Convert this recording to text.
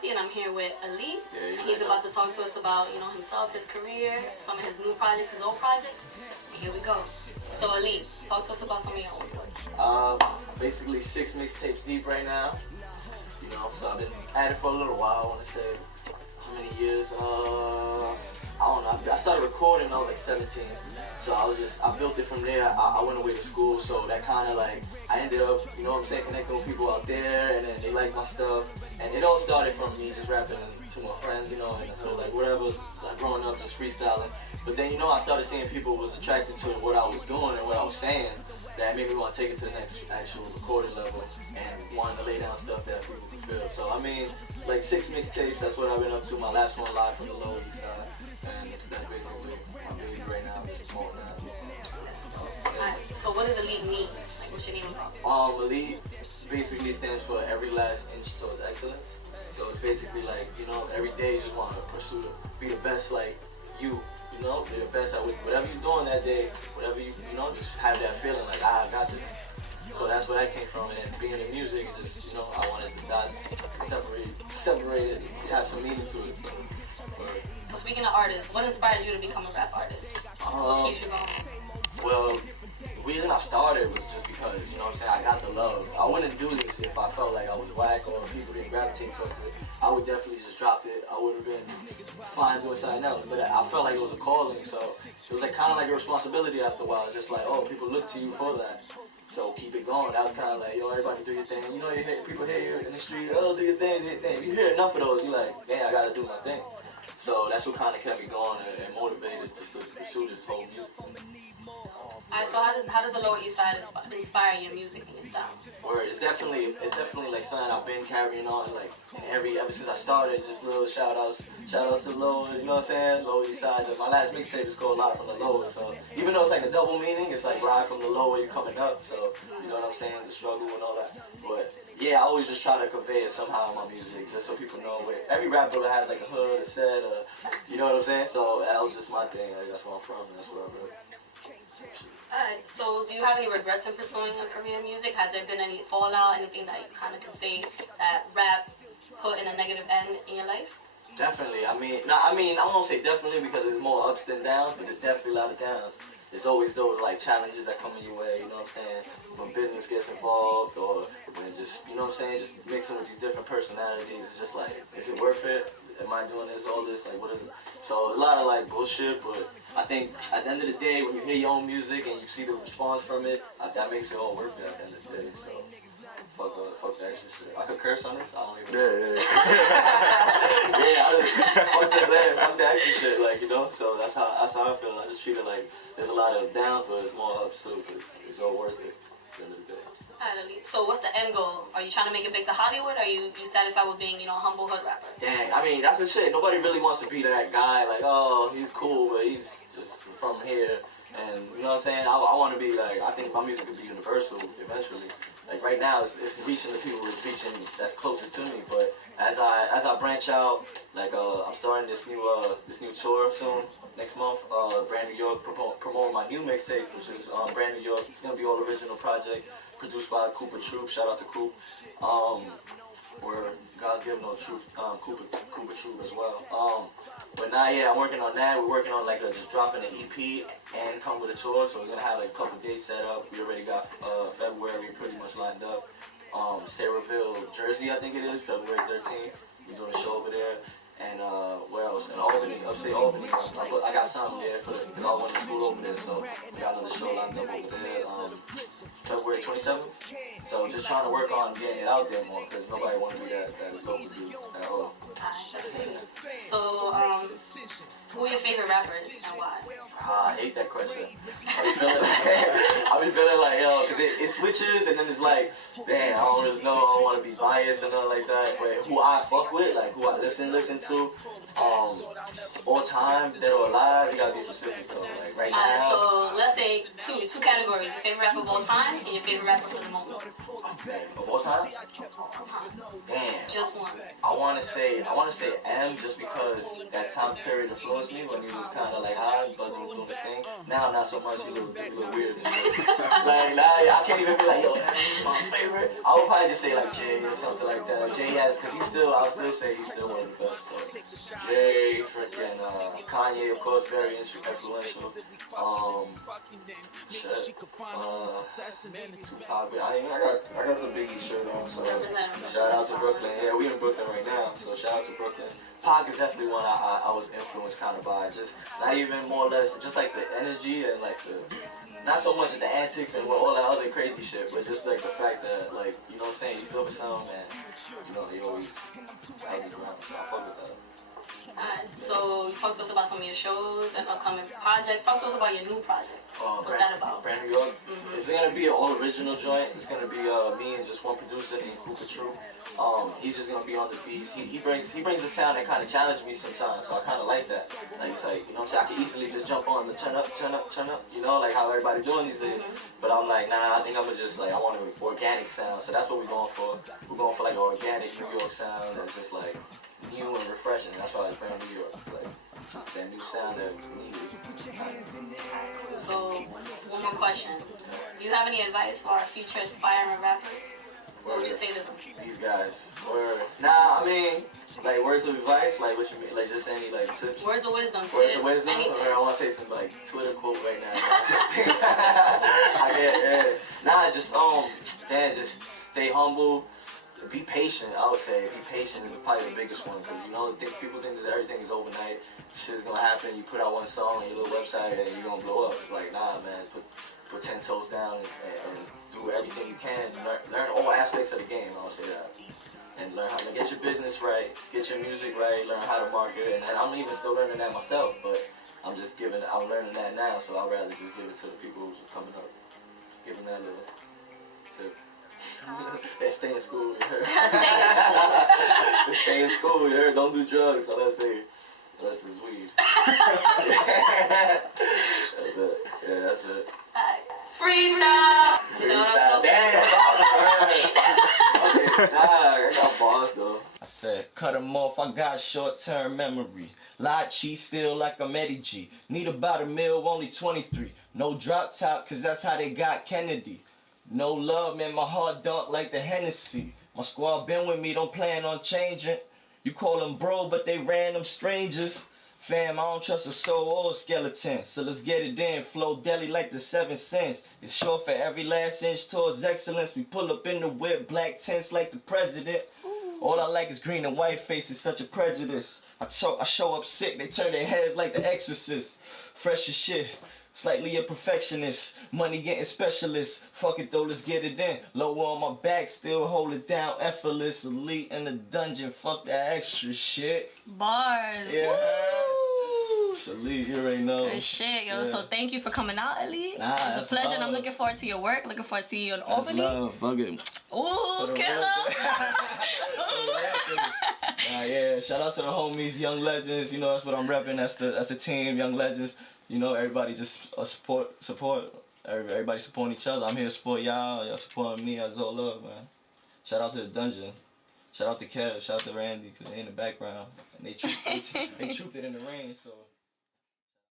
360, and I'm here with E.L.I.T.E. Yeah, He's about to talk to us about, himself, his career, some of his new projects, his old projects. And here we go. So E.L.I.T.E, talk to us about some of your own projects. Basically 6 mixtapes deep right now. So I've been at it for a little while. I want to say how many years? I don't know. I started recording when I was like 17. So I built it from there. I went away to school, so that kind of like, I ended up, connecting with people out there, and then they liked my stuff. And it all started from me just rapping to my friends, and so like whatever, like growing up just freestyling. But then, I started seeing people was attracted to what I was doing and what I was saying, that made me want to take it to the next actual recording level and wanted to lay down stuff that people could feel. So I mean, like 6 mixtapes, that's what I've been up to. My last one live from the Lower East Side, and that's basically my baby right now. Just more now. Alright, so what does E.L.I.T.E mean? Like, what's your name about? E.L.I.T.E basically stands for every last inch towards excellence. So it's basically like, every day you just want to pursue to be the best, like you. Be the best at whatever you're doing that day, whatever you just have that feeling like, I got this. So that's where that came from, and then being in music, just, I wanted to separate it, have some meaning to it. So speaking of artists, what inspired you to become a rap artist? What keeps you going? Well, the reason I started was just because, I got the love. I wouldn't do this if I felt like I was whack or people didn't gravitate towards it. I would definitely just dropped it. I would have been fine doing something else. But I felt like it was a calling, so it was like kind of like a responsibility after a while. It's just like, oh, people look to you for that. So keep it going. That was kind of like, yo, everybody do your thing. You hear people hear you in the street, oh, do your thing, do your thing. If you hear enough of those, you're like, damn, I gotta do my thing. So that's what kind of kept me going and motivated just to pursue this whole music. Alright, so how does the Lower East Side inspire your music and your style? Word, it's definitely like something I've been carrying on, like ever since I started. Just little shout outs to the Lower, you know what I'm saying? Lower East Side. My last mixtape is called "Live from the Lower," so even though it's like a double meaning, it's like ride from the lower, you're coming up. So you know what I'm saying? The struggle and all that. But yeah, I always just try to convey it somehow in my music, just so people know. Every rapper has like a hood, a set, you know what I'm saying? So that was just my thing. Like, that's where I'm from. That's where I really. Alright, so do you have any regrets in pursuing a career in music? Has there been any fallout, anything that you kind of can say that rap put in a negative end in your life? Definitely. I won't say definitely because there's more ups than downs, but there's definitely a lot of downs. There's always those like challenges that come in your way, you know what I'm saying? When business gets involved or when just, you know what I'm saying, just mixing with these different personalities, it's just like, is it worth it? Am I doing this, all this, like what is it? So a lot of like bullshit, but I think at the end of the day, when you hear your own music and you see the response from it, that makes it all worth it at the end of the day, so. Fuck that extra shit. I could curse on this? I don't even know. Fuck the extra shit, like, so that's how I feel. I just treat it like there's a lot of downs, but it's more ups too, because it's all worth it at the end of the day. Alright, so what's the end goal? Are you trying to make it big to Hollywood, or are you satisfied with being, a humble hood rapper? Dang, that's the shit. Nobody really wants to be that guy, like, oh, he's cool, but he's just from here. And, you know what I'm saying? I want to be like, I think my music could be universal eventually. Like right now, it's reaching the people that's closest to me. But as I branch out, like I'm starting this new tour soon next month. Brand New York, promoting my new mixtape, which is Brand New York. It's gonna be all original project, produced by Cooper Troop. Shout out to Coop. Where God's given no truth, Cooper Troop as well. But now, yeah, I'm working on that. We're working on like just dropping an EP and come with a tour. So we're gonna have like a couple dates set up. We already got February pretty much lined up. Sayreville, Jersey, I think it is, February 13th. We're doing a show over there. And where else? In Albany, upstate Albany. I got something there because I went to school over there, so we got another show lined up over there. February 27th. So just trying to work on getting it out there more because nobody want to be that local dude at all. So, who are your favorite rappers and why? I hate that question. I be feeling like, yo, because it switches and then it's like, damn, I don't really know, I don't want to be biased or nothing like that. But who I fuck with, like who I listen to, all time, dead or alive, you gotta be specific though. Like right now. So let's say two categories: your favorite rapper of all time and your favorite rapper for the moment. Okay, of all time? Damn. Just one. I wanna say M just because that time period influenced influenced me when he was kind of like high, buzzing with doing the thing. Now, not so much. He look weird and shit. Like, nah, I can't even be like, yo, he's my favorite. I would probably just say like Jay or something like that. Like, Jay has, because I'll still say he's still one of the best. So. Jay, freaking Kanye, of course, very influential. Shit. Tupac. I got the Biggie shirt on, so shout out to Brooklyn. Yeah, we in Brooklyn right now, so shout out to Brooklyn. Pac is definitely one I was influenced kind of by. Just not even more or less, just like the energy and like the, not so much the antics and all that other crazy shit, but just like the fact that, like, you know what I'm saying, he's good for something, and you know, he always held it around. So I fuck with that. Alright, so you talk to us about some of your shows and upcoming projects. Talk to us about your new project. What's that about? Brand New York. It's gonna be an all original joint. It's gonna be me and just one producer named Cooper True. He's just gonna be on the beats. He brings a sound that kind of challenged me sometimes, so I kind of like that. Like, it's like, you know what I'm saying, I can easily just jump on the turn up, you know, like how everybody doing these days. But I'm like, nah, I think I'm gonna just like, I want an organic sound, so that's what we're going for. We're going for like an organic New York sound that's just like new and refreshing. That's why it's Brand New York. Like that new sound that was needed. So, one more question. Do you have any advice for our future aspiring rappers? What would you say to them? These guys. Nah, I mean, like words of advice, like what you mean, like just any like tips. Words of wisdom. Words tips, of wisdom. anything. Or I want to say some like Twitter quote right now. Nah, just just stay humble. Be patient. I would say be patient is probably the biggest one, because you know people think that everything is overnight. Shit's gonna happen. You put out one song on your little website and you're gonna blow up. It's like, nah, man. Put 10 toes down and do everything you can. Learn all aspects of the game. I would say that, and learn how to get your business right, get your music right, learn how to market. And I'm even still learning that myself, but I'm learning that now. So I'd rather just give it to the people who's coming up. Give them that little tip. And stay in school, you heard? Stay in school, you heard? Don't do drugs unless it's weed. That's it. Yeah, that's it. Freestyle! Freestyle. Damn! Okay, I got bars though. I said, cut him off, I got short-term memory. E.L.I.T.E still like I'm Eddie G. Need about $1 million, only 23. No drop top, cause that's how they got Kennedy. No love, man, my heart dark like the Hennessy. My squad been with me, don't plan on changing. You call them bro, but they random strangers. Fam, I don't trust a soul or a skeleton. So let's get it in, flow deli like the 7 cents. It's short for every last inch towards excellence. We pull up in the whip, black tents like the president. All I like is green and white faces, such a prejudice. I show up sick, they turn their heads like the exorcist. Fresh as shit. Slightly a perfectionist, money getting specialist. Fuck it though, let's get it in. Lower on my back, still hold it down, effortless. Elite in the dungeon, fuck that extra shit. Bars. Yeah. Elite, you already know. Good shit, yo. Yeah. So thank you for coming out, Elite. Nah, it's a pleasure, and I'm looking forward to your work. Looking forward to seeing you in Albany. Love, fuck it. Ooh, killer. Yeah, shout out to the homies, Young Legends. You know, that's what I'm repping. That's the team, Young Legends. You know, everybody just support. Everybody supporting each other. I'm here to support y'all. Y'all supporting me. That's all love, man. Shout out to the Dungeon. Shout out to Kev. Shout out to Randy, because they in the background. And they trooped it in the rain, so.